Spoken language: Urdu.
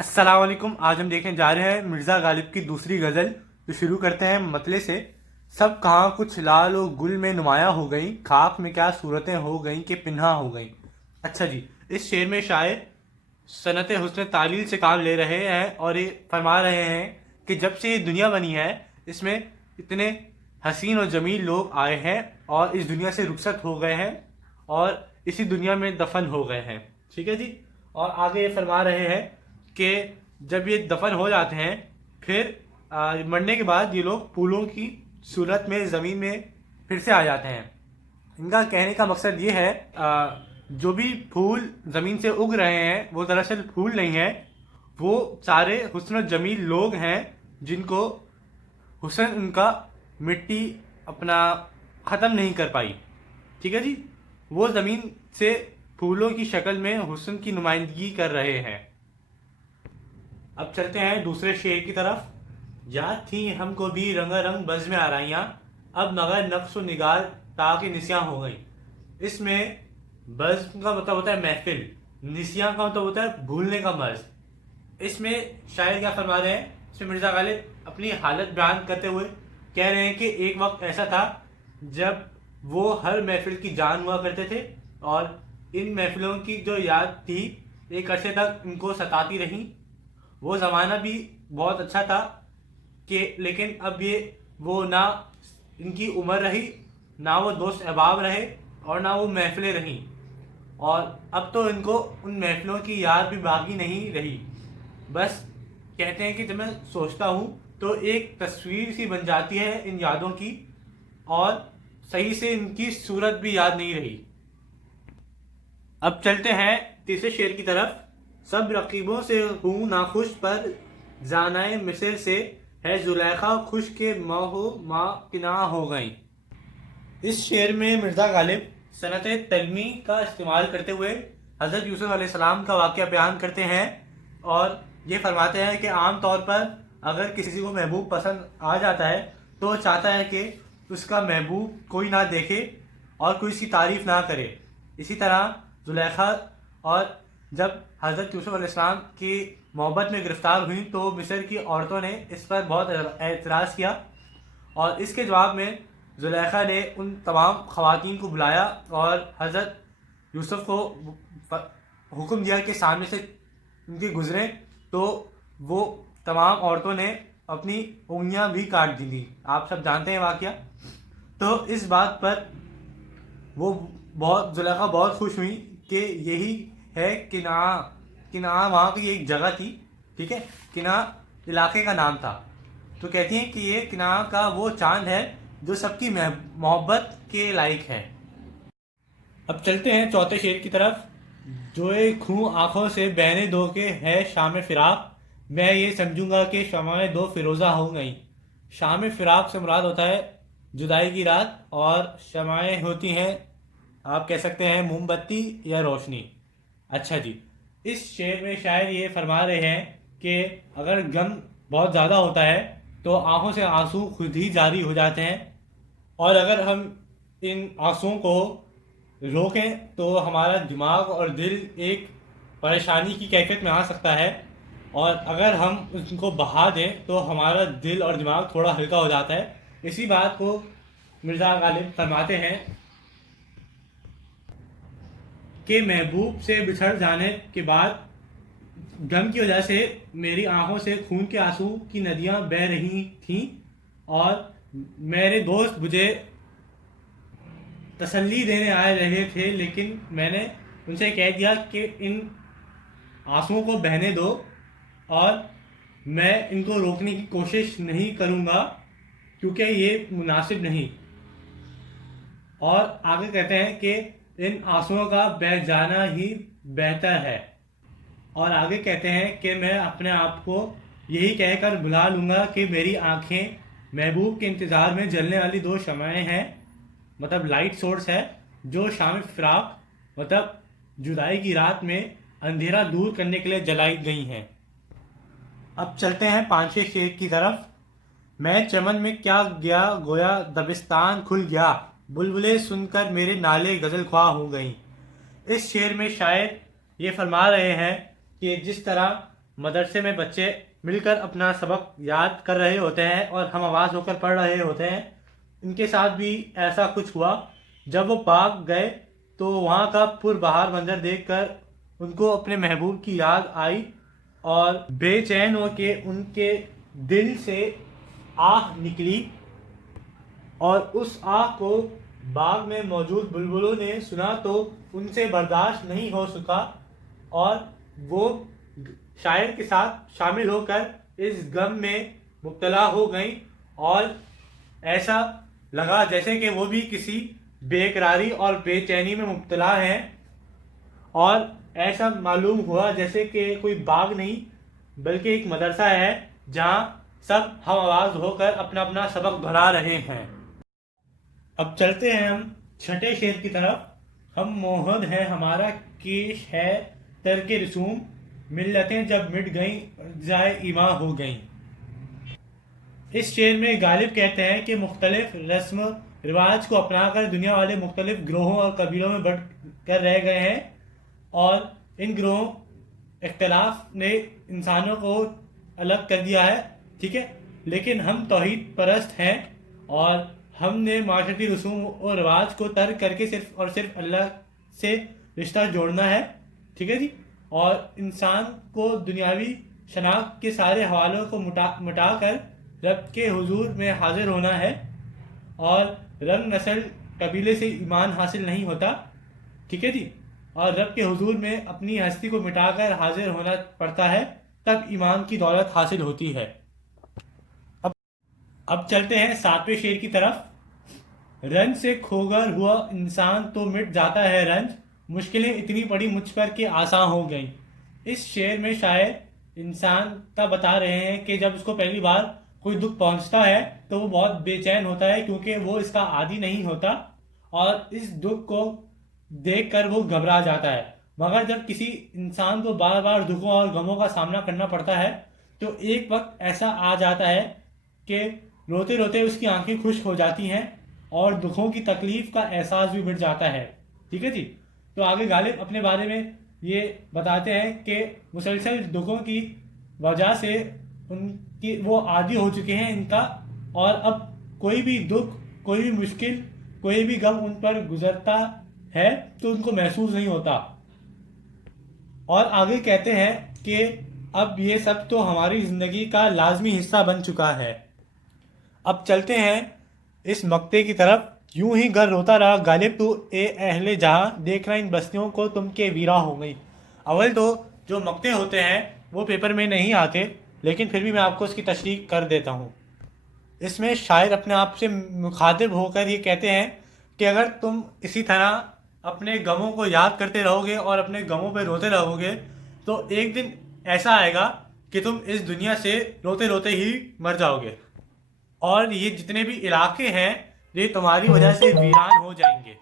السلام علیکم. آج ہم دیکھنے جا رہے ہیں مرزا غالب کی دوسری غزل. تو شروع کرتے ہیں مطلع سے. سب کہاں کچھ لال و گل میں نمایاں ہو گئیں، خاک میں کیا صورتیں ہو گئیں کہ پنہاں ہو گئیں. اچھا جی، اس شعر میں شاعر صنعت حسن تعلیل سے کام لے رہے ہیں اور یہ فرما رہے ہیں کہ جب سے یہ دنیا بنی ہے اس میں اتنے حسین اور جمیل لوگ آئے ہیں اور اس دنیا سے رخصت ہو گئے ہیں اور اسی دنیا میں دفن ہو گئے ہیں. ٹھیک ہے جی. اور آگے یہ فرما رہے ہیں کہ جب یہ دفن ہو جاتے ہیں پھر مرنے کے بعد یہ لوگ پھولوں کی صورت میں زمین میں پھر سے آ جاتے ہیں. ان کا کہنے کا مقصد یہ ہے جو بھی پھول زمین سے اگ رہے ہیں وہ دراصل پھول نہیں ہیں، وہ سارے حسن و جمیل لوگ ہیں جن کو حسن ان کا مٹی اپنا ختم نہیں کر پائی. ٹھیک ہے جی. وہ زمین سے پھولوں کی شکل میں حسن کی نمائندگی کر رہے ہیں. اب چلتے ہیں دوسرے شعر کی طرف. یاد تھیں ہم کو بھی رنگا رنگ بز میں آرائیاں، اب مگر نقش و نگار تاکہ نسیاں ہو گئیں. اس میں بز کا مطلب ہوتا ہے محفل، نسیاں کا مطلب ہوتا ہے بھولنے کا مرض. اس میں شاعر کیا فرما رہے ہیں، اس میں مرزا غالب اپنی حالت بیان کرتے ہوئے کہہ رہے ہیں کہ ایک وقت ایسا تھا جب وہ ہر محفل کی جان ہوا کرتے تھے اور ان محفلوں کی جو یاد تھی ایک عرصے تک ان کو ستاتی رہیں. وہ زمانہ بھی بہت اچھا تھا کہ لیکن اب یہ وہ نہ ان کی عمر رہی، نہ وہ دوست احباب رہے اور نہ وہ محفلیں رہیں، اور اب تو ان کو ان محفلوں کی یاد بھی باقی نہیں رہی. بس کہتے ہیں کہ جب میں سوچتا ہوں تو ایک تصویر سی بن جاتی ہے ان یادوں کی اور صحیح سے ان کی صورت بھی یاد نہیں رہی. اب چلتے ہیں تیسرے شعر کی طرف. سب رقیبوں سے ہوں ناخوش پر زانائے مصر سے ہے زلیخا خوش کے ماہ و ماں کناں ہو گئیں. اس شعر میں مرزا غالب صنعت تلمی کا استعمال کرتے ہوئے حضرت یوسف علیہ السلام کا واقعہ بیان کرتے ہیں اور یہ فرماتے ہیں کہ عام طور پر اگر کسی کو محبوب پسند آ جاتا ہے تو وہ چاہتا ہے کہ اس کا محبوب کوئی نہ دیکھے اور کوئی اس کی تعریف نہ کرے. اسی طرح زلیخا اور جب حضرت یوسف علیہ السلام کی محبت میں گرفتار ہوئیں تو مصر کی عورتوں نے اس پر بہت اعتراض کیا اور اس کے جواب میں زلیخا نے ان تمام خواتین کو بلایا اور حضرت یوسف کو حکم دیا کہ سامنے سے ان کے گزریں، تو وہ تمام عورتوں نے اپنی انگلیاں بھی کاٹ دی. آپ سب جانتے ہیں واقعہ. تو اس بات پر وہ زلیخا بہت خوش ہوئی کہ یہی ہے کنعا وہاں کی ایک جگہ تھی. ٹھیک ہے، کنعا علاقے کا نام تھا. تو کہتی ہیں کہ یہ کنعا کا وہ چاند ہے جو سب کی محبت کے لائق ہے. اب چلتے ہیں چوتھے شعر کی طرف. جو ایک خوں آنکھوں سے بہنے دو کے ہے شام فراق، میں یہ سمجھوں گا کہ شمعیں دو فیروزہ ہو گئیں. شام فراق سے مراد ہوتا ہے جدائی کی رات اور شمعیں ہوتی ہیں آپ کہہ سکتے ہیں موم بتی یا روشنی. اچھا جی، اس شعر میں شاعر یہ فرما رہے ہیں کہ اگر غم بہت زیادہ ہوتا ہے تو آنکھوں سے آنسو خود ہی جاری ہو جاتے ہیں، اور اگر ہم ان آنسوؤں کو روکیں تو ہمارا دماغ اور دل ایک پریشانی کی کیفیت میں آ سکتا ہے، اور اگر ہم ان کو بہا دیں تو ہمارا دل اور دماغ تھوڑا ہلکا ہو جاتا ہے. اسی بات کو مرزا غالب فرماتے ہیں کہ محبوب سے بچھڑ جانے کے بعد غم کی وجہ سے میری آنکھوں سے خون کے آنسو کی ندیاں بہہ رہی تھیں اور میرے دوست مجھے تسلی دینے آ رہے تھے، لیکن میں نے ان سے کہہ دیا کہ ان آنسوؤں کو بہنے دو اور میں ان کو روکنے کی کوشش نہیں کروں گا کیونکہ یہ مناسب نہیں. اور آگے کہتے ہیں کہ ان آنسوؤں کا بہہ جانا ہی بہتر ہے. اور آگے کہتے ہیں کہ میں اپنے آپ کو یہی کہہ کر بلا لوں گا کہ میری آنکھیں محبوب کے انتظار میں جلنے والی دو شمعیں ہیں، مطلب لائٹ سورس ہے، جو شام فراق مطلب جدائی کی رات میں اندھیرا دور کرنے کے لیے جلائی گئی ہیں. اب چلتے ہیں پانچویں شعر کی طرف. میں چمن میں کیا گیا گویا دبستان کھل گیا، بلبلیں سن کر میرے نالے غزل خواہ ہو گئیں. اس شعر میں شاعر یہ فرما رہے ہیں کہ جس طرح مدرسے میں بچے مل کر اپنا سبق یاد کر رہے ہوتے ہیں اور ہم آواز ہو کر پڑھ رہے ہوتے ہیں، ان کے ساتھ بھی ایسا کچھ ہوا۔ جب وہ پاک گئے تو وہاں کا پر بہار منظر دیکھ کر ان کو اپنے محبوب کی یاد آئی اور بے چین ہو کے ان کے دل سے آہ نکلی، اور اس آہ کو باغ میں موجود بلبلوں نے سنا تو ان سے برداشت نہیں ہو سکا، اور وہ شاعر کے ساتھ شامل ہو کر اس غم میں مبتلا ہو گئیں، اور ایسا لگا جیسے کہ وہ بھی کسی بے قراری اور بے چینی میں مبتلا ہیں، اور ایسا معلوم ہوا جیسے کہ کوئی باغ نہیں بلکہ ایک مدرسہ ہے جہاں سب ہم آواز ہو کر اپنا اپنا سبق دہرا رہے ہیں۔ اب چلتے ہیں ہم چھٹے شعر کی طرف۔ ہم موہد ہیں ہمارا کیش ہے ترک رسوم، ملتیں جب مٹ گئیں جائے ایمان ہو گئیں۔ اس شعر میں غالب کہتے ہیں کہ مختلف رسم رواج کو اپنا کر دنیا والے مختلف گروہوں اور قبیلوں میں بٹ کر رہ گئے ہیں، اور ان گروہوں اختلاف نے انسانوں کو الگ کر دیا ہے، ٹھیک ہے، لیکن ہم توحید پرست ہیں اور ہم نے معاشرتی رسوم و رواج کو ترک کر کے صرف اور صرف اللہ سے رشتہ جوڑنا ہے، ٹھیک ہے جی، اور انسان کو دنیاوی شناخت کے سارے حوالوں کو مٹا کر رب کے حضور میں حاضر ہونا ہے، اور رنگ نسل قبیلے سے ایمان حاصل نہیں ہوتا، ٹھیک ہے جی، اور رب کے حضور میں اپنی ہستی کو مٹا کر حاضر ہونا پڑتا ہے، تب ایمان کی دولت حاصل ہوتی ہے۔ اب چلتے ہیں ساتویں شعر کی طرف۔ رنج سے کھوگر ہوا انسان تو مٹ جاتا ہے رنج، مشکلیں اتنی پڑی مجھ پر کہ آساں ہو گئیں۔ اس شعر میں شاعر انسان کا بتا رہے ہیں کہ جب اس کو پہلی بار کوئی دکھ پہنچتا ہے تو وہ بہت بے چین ہوتا ہے، کیونکہ وہ اس کا عادی نہیں ہوتا، اور اس دکھ کو دیکھ کر وہ گھبرا جاتا ہے۔ مگر جب کسی انسان کو بار بار دکھوں اور غموں کا سامنا کرنا پڑتا ہے تو ایک وقت ایسا آ جاتا ہے کہ روتے روتے اس کی آنکھیں خشک ہو جاتی ہیں اور دکھوں کی تکلیف کا احساس بھی مٹ جاتا ہے، ٹھیک ہے جی۔ تو آگے غالب اپنے بارے میں یہ بتاتے ہیں کہ مسلسل دکھوں کی وجہ سے ان کی وہ عادی ہو چکے ہیں ان کا، اور اب کوئی بھی دکھ، کوئی بھی مشکل، کوئی بھی غم ان پر گزرتا ہے تو ان کو محسوس نہیں ہوتا، اور آگے کہتے ہیں کہ اب یہ سب تو ہماری زندگی کا لازمی حصہ بن چکا ہے۔ اب چلتے ہیں اس مقطع کی طرف۔ یوں ہی گر روتا رہا غالب تو اے اہل جہاں، دیکھنا ان بستیوں کو تم کے ویرا ہو گئی۔ اول تو جو مقطع ہوتے ہیں وہ پیپر میں نہیں آتے، لیکن پھر بھی میں آپ کو اس کی تشریح کر دیتا ہوں۔ اس میں شاعر اپنے آپ سے مخاطب ہو کر یہ کہتے ہیں کہ اگر تم اسی طرح اپنے غموں کو یاد کرتے رہو گے اور اپنے غموں پہ روتے رہو گے تو ایک دن ایسا آئے گا کہ تم اس دنیا سے روتے روتے ہی مر جاؤ گے، اور یہ جتنے بھی علاقے ہیں یہ تمہاری وجہ سے ویران ہو جائیں گے۔